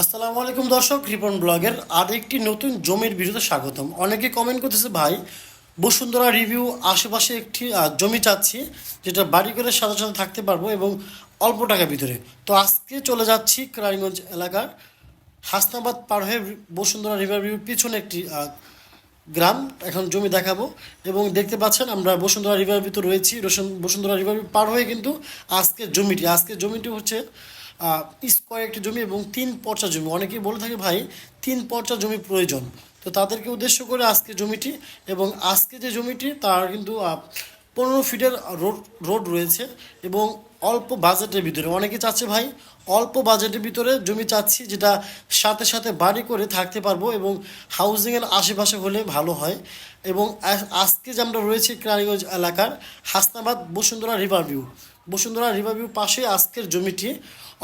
আসসালামু আলাইকুম দর্শক, রিপন ব্লগের আর একটি নতুন জমির ভিডিওতে স্বাগতম। অনেকে কমেন্ট করতেছে, ভাই, বসুন্ধরা রিভিউ আশেপাশে একটি জমি চাচ্ছি, যেটা বাড়ি করে সাথে সাথে থাকতে পারব এবং অল্প টাকার ভিতরে। তো আজকে চলে যাচ্ছি কেরানীগঞ্জ এলাকার হাসনাবাদ পার হয়ে বসুন্ধরা রিভার ভিউর পিছনে একটি গ্রাম। এখন জমি দেখাবো এবং দেখতে পাচ্ছেন আমরা বসুন্ধরা রিভার ভিতর রয়েছি। বসুন্ধরা রিভার পার হয়ে কিন্তু আজকে জমিটি আজকে জমিটি হচ্ছে স্কোয়ার একটি জমি এবং তিন পর্চা জমি। অনেকেই বলে থাকে, ভাই, তিন পর্চা জমি প্রয়োজন। তো তাদেরকে উদ্দেশ্য করে আজকে জমিটি এবং আজকে যে জমিটি, তার কিন্তু পনেরো ফিটের রোড রোড রয়েছে এবং অল্প বাজেটের ভিতরে। অনেকে চাচ্ছে, ভাই, অল্প বাজেটের ভিতরে জমি চাচ্ছি যেটা সাথে সাথে বাড়ি করে থাকতে পারব এবং হাউজিংয়ের আশেপাশে হলে ভালো হয়। এবং আজকে যে আমরা রয়েছি কেরানীগঞ্জ এলাকার Hasnabad Bashundhara river view. Bashundhara river view পাশে আজকের জমিটি।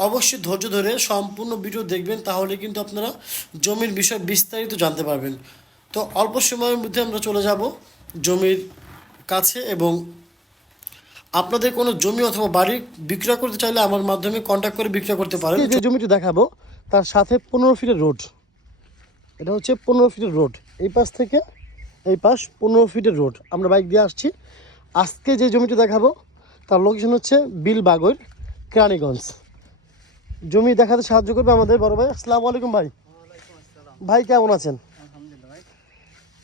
অবশ্যই ধৈর্য ধরে সম্পূর্ণ ভিডিও দেখবেন, তাহলে কিন্তু আপনারা জমির বিষয়ে বিস্তারিত জানতে পারবেন। তো অল্প সময়ের মধ্যে আমরা চলে যাব জমির কাছে এবং আপনাদের কোনো জমি অথবা বাড়ি বিক্রয় করতে চাইলে আমার মাধ্যমে কন্ট্যাক্ট করে বিক্রয় করতে পারেন। যে জমিটি দেখাবো, তার সাথে পনেরো ফিটের রোড এটা হচ্ছে পনেরো ফিটের রোড এই পাশ থেকে এই পাশ পনেরো ফিটের রোড আমরা বাইক দিয়ে আসছি। আজকে যে জমিটি দেখাবো তার লোকেশন হচ্ছে বিলবাগর কেরানীগঞ্জ। জমি দেখাতে সাহায্য করবে আমাদের বড় ভাই। আসসালামু আলাইকুম ভাই। ভাই কেমন আছেন?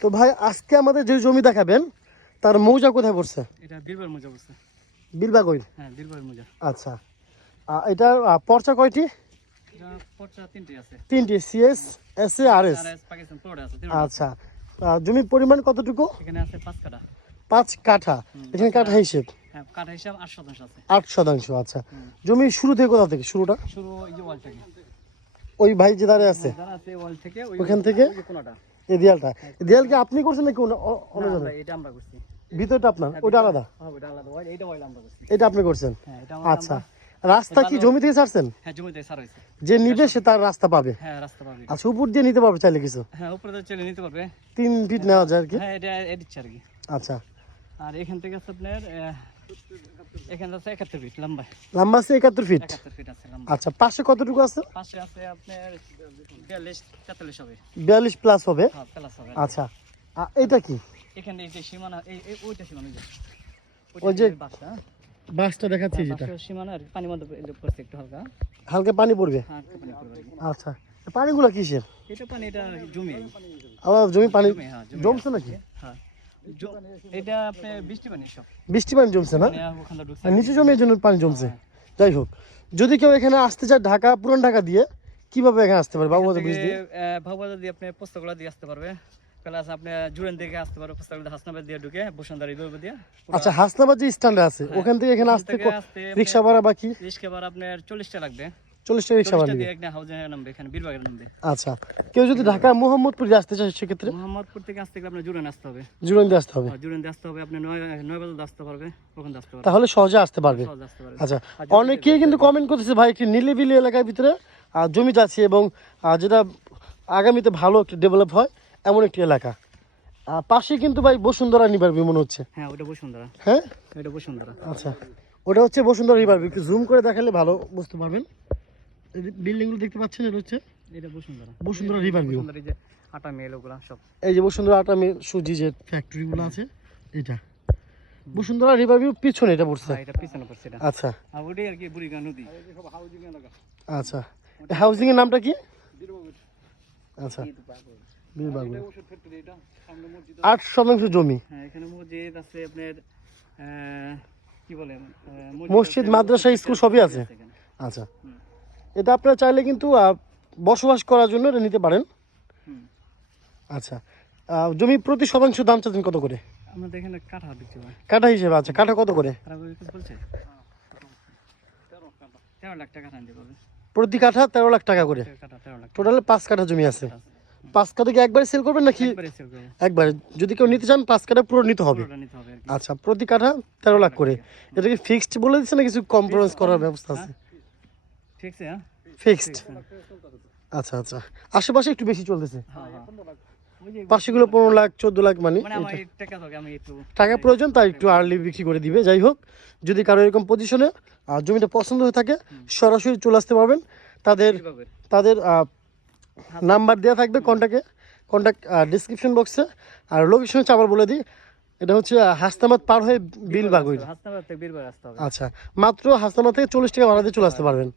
তো ভাই আজকে আমাদের যে জমি দেখাবেন তার মৌজা কোথায় পড়ছে? এটা বীরবার মোজা বলছে বিলবাগর? হ্যাঁ বীরবার মোজা। আচ্ছা। এটার পর্চা কয়টি? তিনটি CS S A R S. আচ্ছা। জমির পরিমাণ কতটুকু? এখানে আছে পাঁচ কাঠা। পাঁচ কাঠা। এখানে কাঠা হিসেব। কাঠা হিসাব আট শতাংশ আছে। আট শতাংশ আচ্ছা। জমির শুরু থেকে কোথা থেকে? শুরুটা? শুরু এই যে ওয়াল থেকে। ওই ভাই যে দাঁড়িয়ে আছে? যারা ওয়াল থেকে ওখান থেকে? কোনাটা। এই দেয়ালটা। এই দেয়াল কি আপনি করছেন নাকি অন্য- না, এটা আমরা করছি। ভিতরটা আপনার? ওটা আলাদা? হ্যাঁ ওটা আলাদা ওয়াল ওয়াল আমরা করছি। এটা আপনি করছেন? হ্যাঁ আচ্ছা। রাস্তা কি জমি থেকে ছাড়ছেন হ্যাঁ হয়েছে। যে নিবে সে তার রাস্তা পাবে। হ্যাঁ রাস্তা পাবে। আচ্ছা উপর দিয়ে নিতে পারবে চাইলে কিছু? হ্যাঁ উপরে তো চলে নিতে পারবে। তিন ফিট নেওয়া যায় আর কি? হ্যাঁ এটা আর কি। আচ্ছা। আর এখান থেকে আপনার এখানে আছে একাত্তর ফিট লম্বা। লম্বা আছে একাত্তর ফিট একাত্তর ফিট আছে লম্বা। আচ্ছা পাশে কতটুকু আছে? পাশে আছে আপনার বিয়াল্লিশ তেতাল্লিশ হবে। বিয়াল্লিশ প্লাস হবে? হ্যাঁ প্লাস হবে। আচ্ছা এটা কি? এখানে এই যে সীমানা এই এই ওইটা সীমানা ওই যে ওই বাসটা দেখাচ্ছি যেটা। বাসের পানির মধ্যে পড়ছে একটু হালকা। হালকা পানি পড়বে? হ্যাঁ একটু পানি পড়বে। আচ্ছা পানিগুলো কিসের? এটা পানি এটা জমি। আমার জমি পানি হ্যাঁ, জমি জমছে নাকি? হ্যাঁ। এটা আপনি বৃষ্টি পানি সব। বৃষ্টি পানি জমছে না? মানে জন্য পানি জমছে। যাই হোক যদি কেউ এখানে আসতে চায় ঢাকা পুরান ঢাকা দিয়ে কীভাবে এখানে আসতে পারে বাবু ব্রিজ দিয়ে? ভাববাজার দিয়ে আপনি পুস্তকগুলো দিয়ে আসতে পারবে। প্লাস আপনি জুরেন দিকে আসতে পারবে হাসনাবাদ দিয়ে ঢুকে বসুন্ধরা দিয়ে আচ্ছা হাসনাবাদ যে স্ট্যান্ডে আছে ওখান থেকে এখানে আসতে থেকে রিক্সা ভাড়া বাকি রিস্কে বার আপনার চল্লিশটা লাগবে। চল্লিশ টাকা রিক্সা ভাড়া নিবে আচ্ছা কেউ যদি ঢাকা মোহাম্মদপুর আসতে চায় সেক্ষেত্রে? মোহাম্মদপুর থেকে আসতে গেলে আপনার জুরেন আসতে হবে। জুড়ন দিয়ে আসতে হবে? আর দিয়ে আসতে হবে আপনি নয় নয় বাজার আসতে পারবে ওখান আসতে পারবে? তাহলে সহজে আসতে পারবে। আচ্ছা অনেকেই কিন্তু কমেন্ট করতেছে ভাই একটি নিলিবিলি এলাকার ভিতরে জমি যাচ্ছে এবং যেটা আগামীতে ভালো একটি ডেভেলপ হয় এমন একটি এলাকা। পাশে কিন্তু ভাই বসুন্ধরা নিবার মনে হচ্ছে। হ্যাঁ ওটা বসুন্ধরা। হ্যাঁ? এটা বসুন্ধরা। আচ্ছা ওটা হচ্ছে বসুন্ধরা রিভার একটু জুম করে দেখালে ভালো বুঝতে পারবেন। বিল্ডিংগুলো দেখতে পাচ্ছেন এটা হচ্ছে এটা বসুন্ধরা। বসুন্ধরা রিভার ভিউ এই যে আটা মেল ওগুলা সব। এই যে বসুন্ধরা আটা মে- সুজি যে ফ্যাক্টরিগুলো আছে এটা। বসুন্ধরা রিভার ভিউ পিছনে এটা পড়ছে। হ্যাঁ এটা পিছনে পড়ছে এটা। আচ্ছা। আর ওটাই আর কি বুড়িগা নদী। আচ্ছা। হাউজিং এর নামটা কি? আচ্ছা। আট শতাংশ জমি। হ্যাঁ এখানে মসজিদ আছে আপনার কি বলে মসজিদ, মাদ্রাসা, স্কুল সবই আছে। আচ্ছা। এটা আপনারা চাইলে কিন্তু বসবাস করার জন্য এটা নিতে পারেন। আচ্ছা জমি প্রতি শতাংশ দাম চাচ্ছেন কত করে? আমাদের এখানে কাঠা বিক্রি হয়। কাঠা হিসেবে আচ্ছা কাঠা কত করে? প্রতি কাঠা তেরো লাখ টাকা করে। টোটালে পাঁচ কাঠা জমি আছে। পাঁচ কাঠা কি একবারে সেল করবেন নাকি একবারে যদি কেউ নিতে চান পাঁচ কাঠা পুরো নিতে হবে। আচ্ছা প্রতি কাঠা তেরো লাখ করে। এটা কি ফিক্সড বলে দিচ্ছে না কিছু কম্প্রোমাইজ করার ব্যবস্থা আছে ঠিক আছে? হ্যাঁ ফিক্সড আচ্ছা আচ্ছা। আশেপাশে একটু বেশি চলতেছে। হ্যাঁ, হ্যাঁ। পাশেগুলো পনেরো লাখ চোদ্দ লাখ মানে মানে টাকা প্রয়োজন তাই একটু আর্লি বিক্রি করে দিবে। যাই হোক যদি কারও এরকম পজিশনে জমিটা পছন্দ হয়ে থাকে সরাসরি চলে আসতে পারবেন। তাদের তাদের নাম্বার দেওয়া থাকবে কন্ট্যাক্টে কন্ট্যাক্ট ডিসক্রিপশন বক্সে আর লোকেশন হচ্ছে আবার বলে দিই এটা হচ্ছে হাসনাবাদ পার হয়ে বিল বাগুই আচ্ছা মাত্র হাসনাবাদ থেকে চল্লিশ টাকা ভাড়া দিয়ে চলে আসতে পারবেন।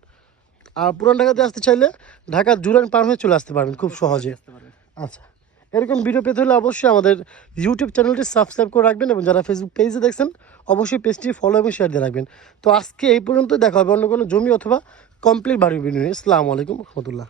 আর পুরান ঢাকাতে আসতে চাইলে ঢাকার জুরান পার হয়ে চলে আসতে পারবেন খুব সহজে। আচ্ছা এরকম ভিডিও পেতে হলে অবশ্যই আমাদের ইউটিউব চ্যানেলটি সাবস্ক্রাইব করে রাখবেন এবং যারা ফেসবুক পেজে দেখছেন অবশ্যই পেজটি ফলো এবং শেয়ার দিয়ে রাখবেন। তো আজকে এই পর্যন্ত দেখা হবে অন্য কোনো জমি অথবা কমপ্লিট বাড়ি ভিডিও নিয়ে। আসসালামু আলাইকুম রহমতুল্লাহ।